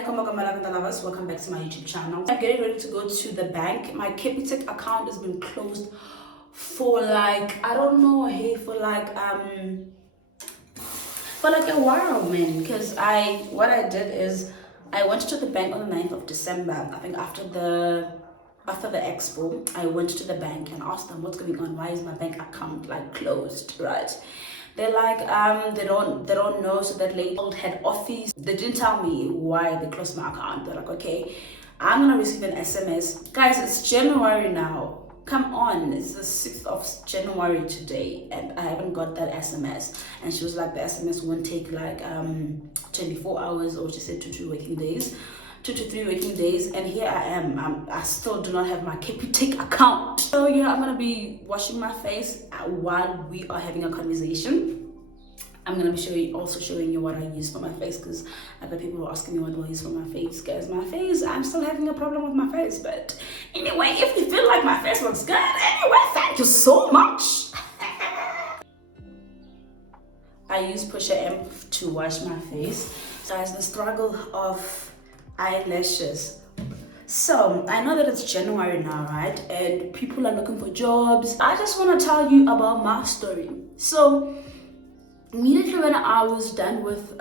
Hi, 𝘃𝗶𝗱𝗲, welcome back to my YouTube channel. I'm getting ready to go to the bank. My 𝘃𝗶𝗱𝗲 account has been closed for like, I don't know, hey, for like a while, man. Because what I did is I went to the bank on the 9th of December. I think after the expo, I went to the bank and asked them what's going on. Why is my bank account like closed, right? They're like, they don't know. So that lady called head office. They didn't tell me why they closed my account. They're like, okay, I'm gonna receive an SMS. Guys, it's January now. Come on, it's the 6th of January today, and I haven't got that SMS. And she was like, the SMS won't take like 24 hours, or she said 2 to 3 working days. 2 to 3 working days, and here I am. I still do not have my 𝘃𝗶𝗱𝗲 account. So yeah, I'm gonna be washing my face while we are having a conversation. I'm gonna be also showing you what I use for my face, because other people were asking me what do I use for my face. Guys, my face, I'm still having a problem with my face, but anyway, if you feel like my face looks good, anyway, thank you so much. I use 𝘃𝗶𝗱𝗲 to wash my face. Guys, the struggle of eyelashes. So I know that it's January now, right, and people are looking for jobs. I just want to tell you about my story. So immediately when I was done with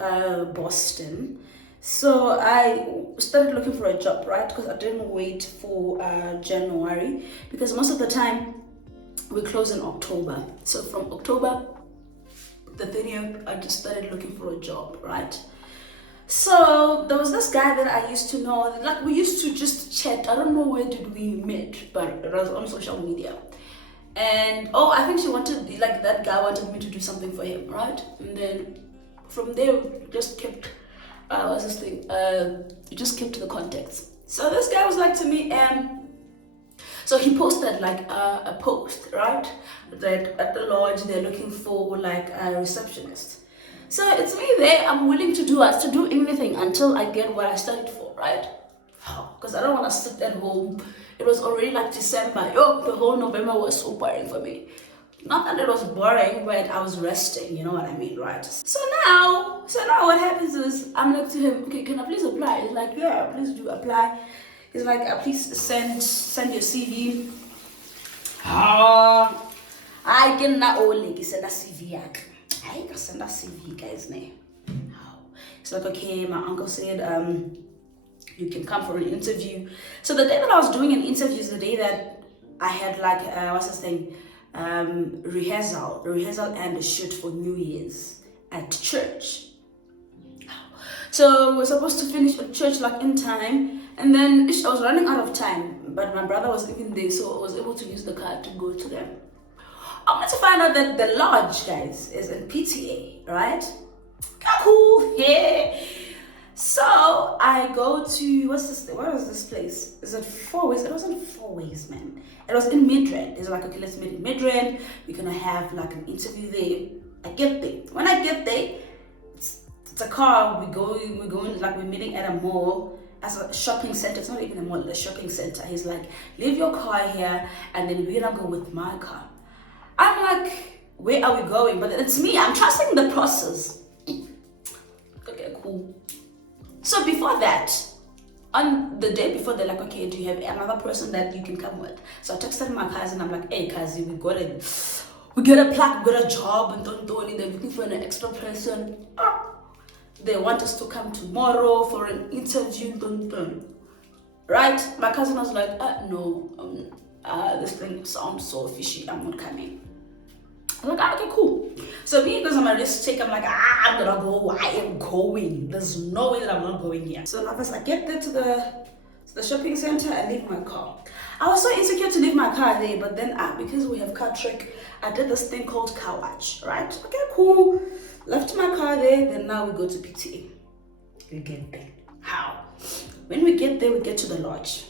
Boston, so I started looking for a job, right, because I didn't wait for January, because most of the time we close in October. So from October the 30th, I just started looking for a job, right? So there was this guy that I used to know, like we used to just chat. I don't know where did we meet, but it was on social media. And I think that guy wanted me to do something for him, right? And then from there we just kept just kept the contacts. So this guy was like to me, so he posted like a post, right, that at the lodge they're looking for like a receptionist. So it's me there. I'm willing to do anything until I get what I studied for, right? Because I don't want to sit at home. It was already like December. The whole November was so boring for me. Not that it was boring, but I was resting, you know what I mean, right? So now what happens is I'm like to him, okay, can I please apply? He's like, yeah, please do apply. He's like, please send your CV. I can not only send a CV. I can send a CV, guys. It's like, okay, my uncle said you can come for an interview. So the day that I was doing an interview is the day that I had like rehearsal and a shoot for New Year's at church. So we're supposed to finish at church like in time, and then I was running out of time, but my brother was even there, so I was able to use the car to go to them. I wanted to find out that the lodge, guys, is in PTA, right? Cool, yeah. So I go to, what was this place? Is it 4 ways? It wasn't 4 ways, man. It was in Midrand. It's like, okay, let's meet in Midrand. We're gonna have like an interview there. I get there. When I get there, it's a car. We're going like we're meeting at a mall. As a shopping center. It's not even a mall, it's a shopping center. He's like, leave your car here, and then we're gonna go with my car. I'm like, where are we going? But it's me, I'm trusting the process. Okay, cool. So before that, on the day before, they're like, okay, do you have another person that you can come with? So I texted my cousin, I'm like, hey cousin, we got a plaque, we got a job, and they're looking for an extra person. They want us to come tomorrow for an interview, right? My cousin was like, no, this thing sounds so fishy, I'm not coming. I'm like, okay, cool. So me, because I'm a risk taker, I'm like, I'm gonna go. I am going. There's no way that I'm not going here. So now as I get there to the shopping center, I leave my car. I was so insecure to leave my car there, but then because we have car trick, I did this thing called car watch, right? Okay, cool. Left my car there, then now we go to PTA. We get there. How? When we get there, we get to the lodge.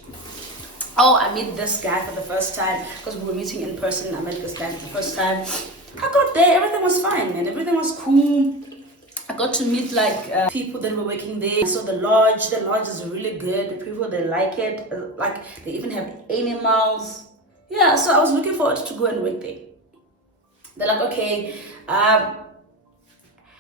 I meet this guy for the first time, because we were meeting in person. I met this guy for the first time. I got there, everything was fine, man. Everything was cool. I got to meet like people that were working there. So the lodge is really good. The people, they like it. Like they even have animals. Yeah, so I was looking forward to go and work there. They're like, okay,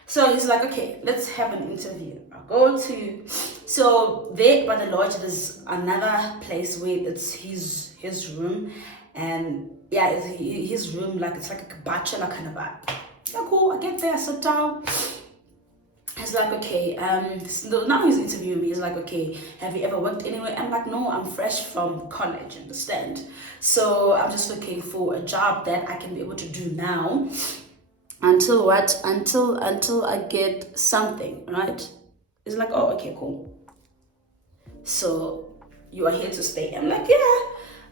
so he's like, okay, let's have an interview. I go to So there by the lodge, there's another place where it's his room, and yeah, it's his room, like it's like a bachelor kind of vibe. Yeah, cool. I get there, I sit down. He's like, okay, so now he's interviewing me. He's like, okay, have you ever worked anywhere? I'm like, no, I'm fresh from college, understand? So I'm just looking for a job that I can be able to do now until what? Until I get something, right? He's like, oh, okay, cool. So you are here to stay? I'm like, yeah,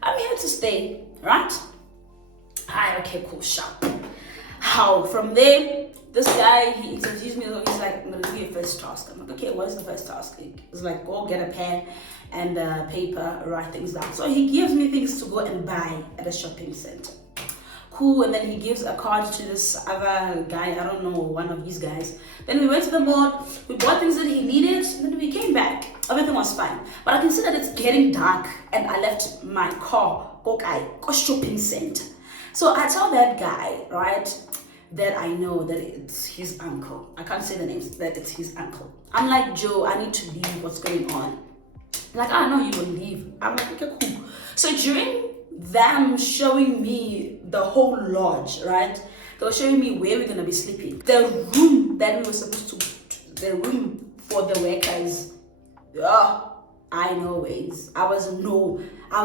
I'm here to stay, right? Hi, okay, cool, sharp. How? From there, this guy, he introduced me. He's like, I'm gonna give you a first task. I'm like, okay, what is the first task? He's like, go get a pen and paper, write things down. So he gives me things to go and buy at a shopping center. Cool. And then he gives a card to this other guy, I don't know, one of these guys. Then we went to the mall, we bought things that he needed, and then we came back. Everything was fine. But I can see that it's getting dark, and I left my car, go shopping center. So I tell that guy, right, that I know that it's his uncle. I can't say the names, that it's his uncle. I'm like, Joe, I need to leave, what's going on? Like, I know you will leave. I'm like, okay, cool. So during them showing me the whole lodge, right, they were showing me where we're gonna be sleeping. The room that we were supposed to, the room for the workers, I know ways. I was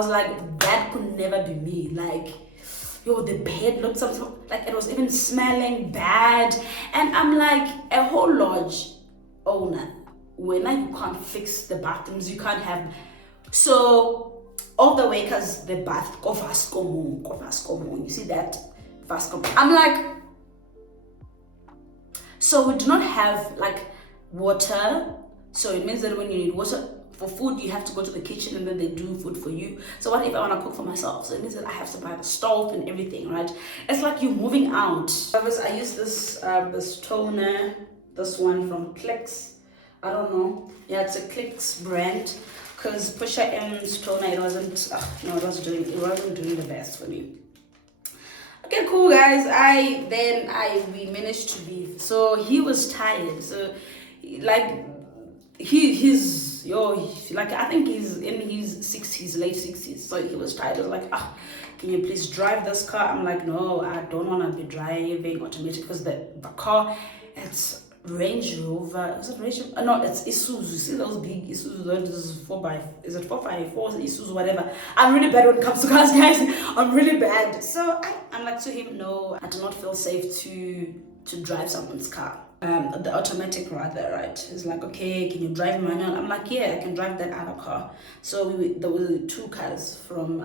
like, that could never be me. Like, yo, the bed looked something like it was even smelling bad. And I'm like, a whole lodge owner, when you can't fix the bathrooms, you can't have. So all the workers, the bath, 𝘃𝗶𝗱𝗲, you see that? I'm like, so we do not have like water. So it means that when you need water for food, you have to go to the kitchen and then they do food for you. So what if I want to cook for myself? So it means that I have to buy the stove and everything, right? It's like you're moving out. I use this this toner, this one from 𝘃𝗁𝗃. I don't know. Yeah, it's a 𝘃𝗁𝗃 brand, because 𝗃𝗁𝗃's toner, it wasn't doing the best for me. Okay, cool guys. We managed to leave. So he was tired. So like he's like, I think he's in his 60s, late 60s. So he was tired. I was like, can you please drive this car? I'm like, no, I don't want to be driving automatic, because the car, it's Range Rover. Is it Range Rover? No, it's Isuzu. See those big Isuzu? Is it 4x4? Isuzu, whatever. I'm really bad when it comes to cars, guys. I'm really bad. So I'm like to him, no, I do not feel safe to drive someone's car. The automatic rather, right? He's like, okay, can you drive manual? I'm like, yeah, I can drive that other car. So there were two cars from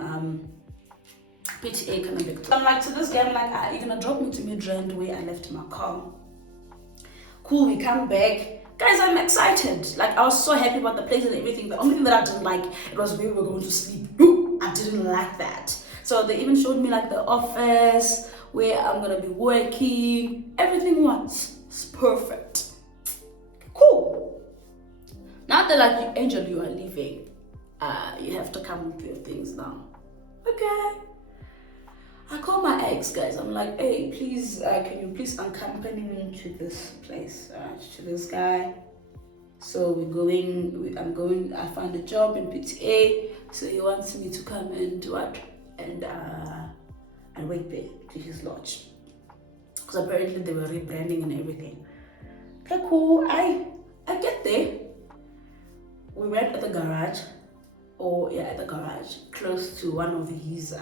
PTA kind of big. I'm like to this guy, I'm like, you're gonna drop me to Midrand where I left my car. Cool, we come back. Guys, I'm excited. Like, I was so happy about the place and everything. The only thing that I didn't like, it was where we were going to sleep. I didn't like that. So they even showed me like the office where I'm gonna be working. Everything was perfect. Cool. Now that like Angel, you are leaving, you have to come with your things now. Okay. I call my ex, guys. I'm like, hey, please, can you please accompany me to this place, to this guy? So I found a job in PTA. So he wants me to come and do what? And wait there to his lodge. Because apparently they were rebranding and everything. Okay, cool. I get there. We went at the garage. At the garage, close to one of his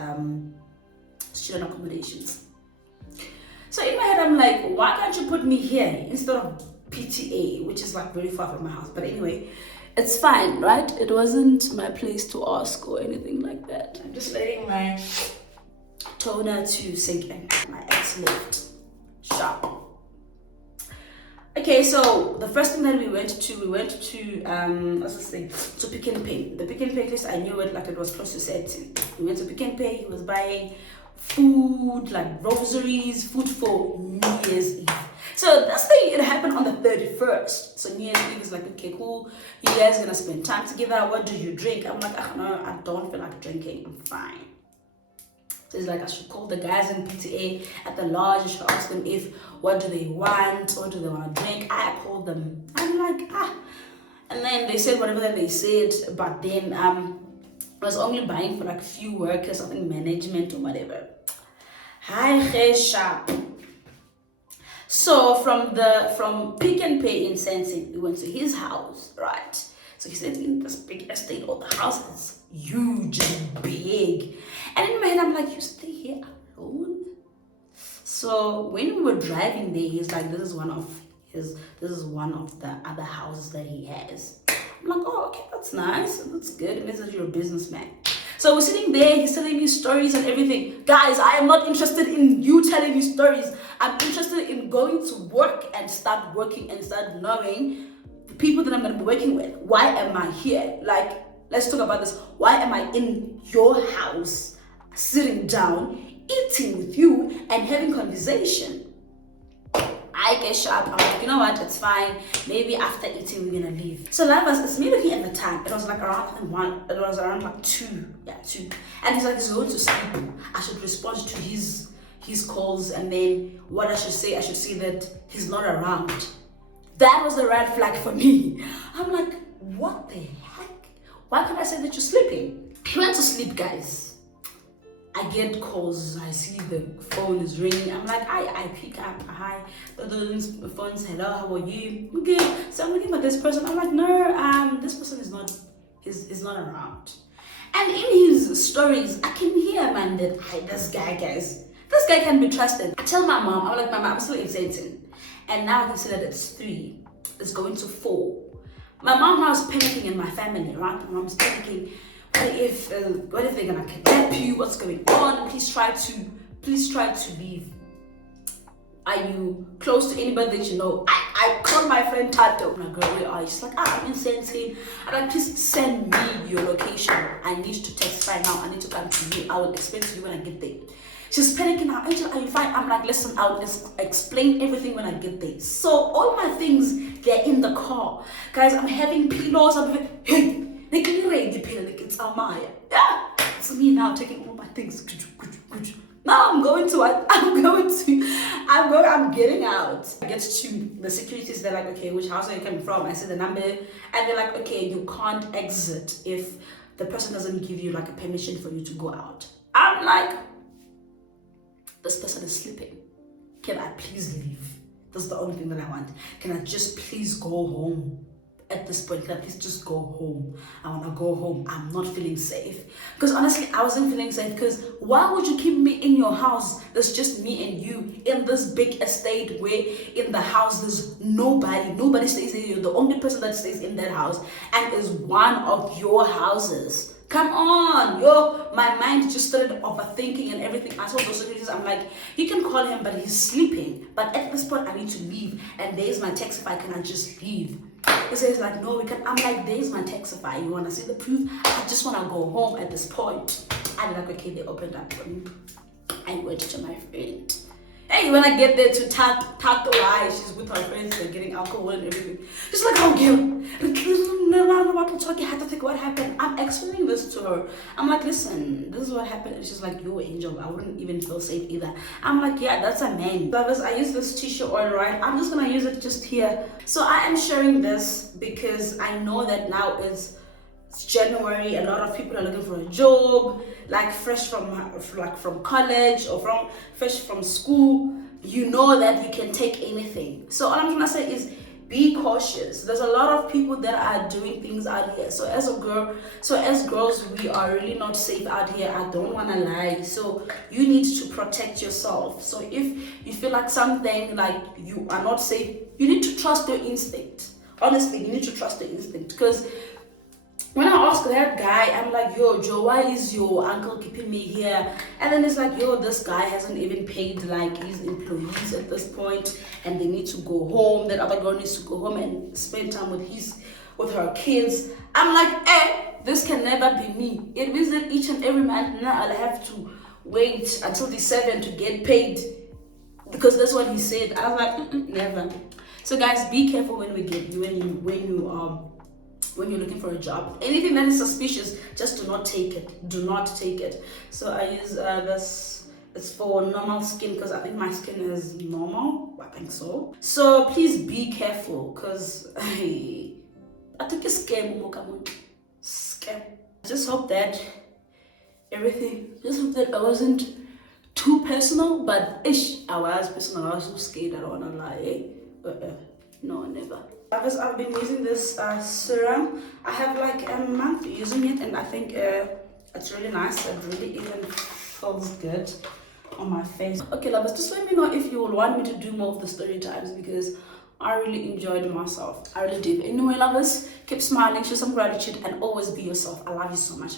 student accommodations. So in my head, I'm like, why can't you put me here instead of PTA, which is like very far from my house? But anyway, it's fine, right? It wasn't my place to ask or anything like that. I'm just letting my toner to sink in. My ex left. Sharp. Okay, so the first thing that we went to what's this thing? To Pick n Pay. The Pick n Pay place, I knew it like it was close to Setting. We went to Pick n Pay. He was buying food, like groceries, food for New Year's Eve. So this thing, it happened on the 31st. So New Year's Eve is like, okay, cool. You guys gonna spend time together. What do you drink? I'm like, no, I don't feel like drinking. I'm fine. So it's like, I should call the guys in PTA at the lodge. I should ask them what do they want to drink. I call them. I'm like, And then they said whatever that they said, but then I was only buying for like few workers, I think management or whatever. Hi, 𝗃𝗁𝗃𝗶𝗱𝗲. So from Pick n Pay in Sensing, we went to his house, right? So he said in this big estate, all the house is huge and big. And in my head, I'm like, you stay here alone? So when we were driving there, he's like, this is one of the other houses that he has. I'm like, oh, okay, that's nice, that's good. It means that you're a businessman. So we're sitting there, he's telling me stories and everything. Guys, I am not interested in you telling me stories. I'm interested in going to work and start working and start knowing the people that I'm going to be working with. Why am I here? Like, let's talk about this. Why am I in your house, sitting down, eating with you and having conversation? I get sharp. I'm like, you know what, it's fine. Maybe after eating, we're gonna leave. So lovers, it's me looking at the time. It was like around like 2. Yeah, 2. And he's like, he's going to sleep. I should respond to his calls, and then what I should say that he's not around. That was a red flag for me. I'm like, what the heck? Why can't I say that you're sleeping? He went to sleep, guys. I get calls, I see the phone is ringing. I'm like, I pick up, hi, the phone's, hello, how are you? Okay, so I'm looking for this person. I'm like, no, this person is not around. And in his stories, I can hear, man, that this guy can be trusted. I tell my mom, I'm like, Mama, I'm still excited. And now he said that it's 3, it's going to 4. My mom now is panicking in my family, right? My mom's panicking. What if they're gonna kidnap you? What's going on? Please try to leave. Are you close to anybody that you know? I called my friend Tato. I'm like, girl, where are you? She's like, I'm in Sensing. I'm like, please send me your location. I need to text right now. I need to come to you. I will explain to you when I get there. She's panicking now. Angel, are you fine? I'm like, listen, I'll explain everything when I get there. So all my things, they're in the car. Guys, I'm having pillows. Hey. It's me now taking all my things. Now I'm getting out. I get to the securities, they're like, okay, which house are you coming from? I say the number, and they're like, okay, you can't exit if the person doesn't give you like a permission for you to go out. I'm like, this person is sleeping. Can I please leave? That's the only thing that I want. Can I just please go home? At this point, can I please just go home? I want to go home. I'm not feeling safe. Because honestly, I wasn't feeling safe. Because why would you keep me in your house? There's just me and you in this big estate where in the house there's nobody. Nobody stays there. You're the only person that stays in that house and is one of your houses. Come on, my mind just started overthinking and everything. I told those securities, I'm like, you can call him, but he's sleeping. But at this point, I need to leave. And there's my Taxify, can I just leave? He says like, no, we can. I'm like, there's my Taxify. You want to see the proof? I just want to go home at this point. And like, okay, they opened up for me. I went to my friend. Hey, when I get there to Tato, she's with her friends, they're getting alcohol and everything. She's like, oh, girl, what happened? I'm explaining this to her. I'm like, listen, this is what happened. And she's like, yo, Angel, I wouldn't even feel safe either. I'm like, yeah, that's a man. Brothers, I use this tissue oil, right? I'm just gonna use it just here. So I am sharing this because I know that now it's January. A lot of people are looking for a job, like fresh from college or fresh from school. You know that you can take anything. So all I'm trying to say is be cautious. There's a lot of people that are doing things out here. So as girls, we are really not safe out here. I don't want to lie. So you need to protect yourself. So if you feel like something like you are not safe, you need to trust your instinct. Honestly, you need to trust your instinct. Because when I asked that guy, I'm like, yo, Joe, why is your uncle keeping me here? And then it's like, yo, this guy hasn't even paid like his employees at this point, and they need to go home. That other girl needs to go home and spend time with her kids. I'm like, this can never be me. It means that each and every month now I'll have to wait until December to get paid, because that's what he said. I was like, never. So guys, be careful when you're looking for a job. Anything that is suspicious, just do not take it. Do not take it. So I use this. It's for normal skin because I think my skin is normal. I think so. So please be careful because I took a scam, scam. I just hope that just hope that I wasn't too personal, but I was personal. I was so scared. I don't wanna lie. No, never. I've been using this serum. I have like a month using it, and I think it's really nice. It really even feels good on my face. Okay, lovers, just let me know if you will want me to do more of the story times, because I really enjoyed myself. I really did. Anyway, lovers, keep smiling, show some gratitude, and always be yourself. I love you so much.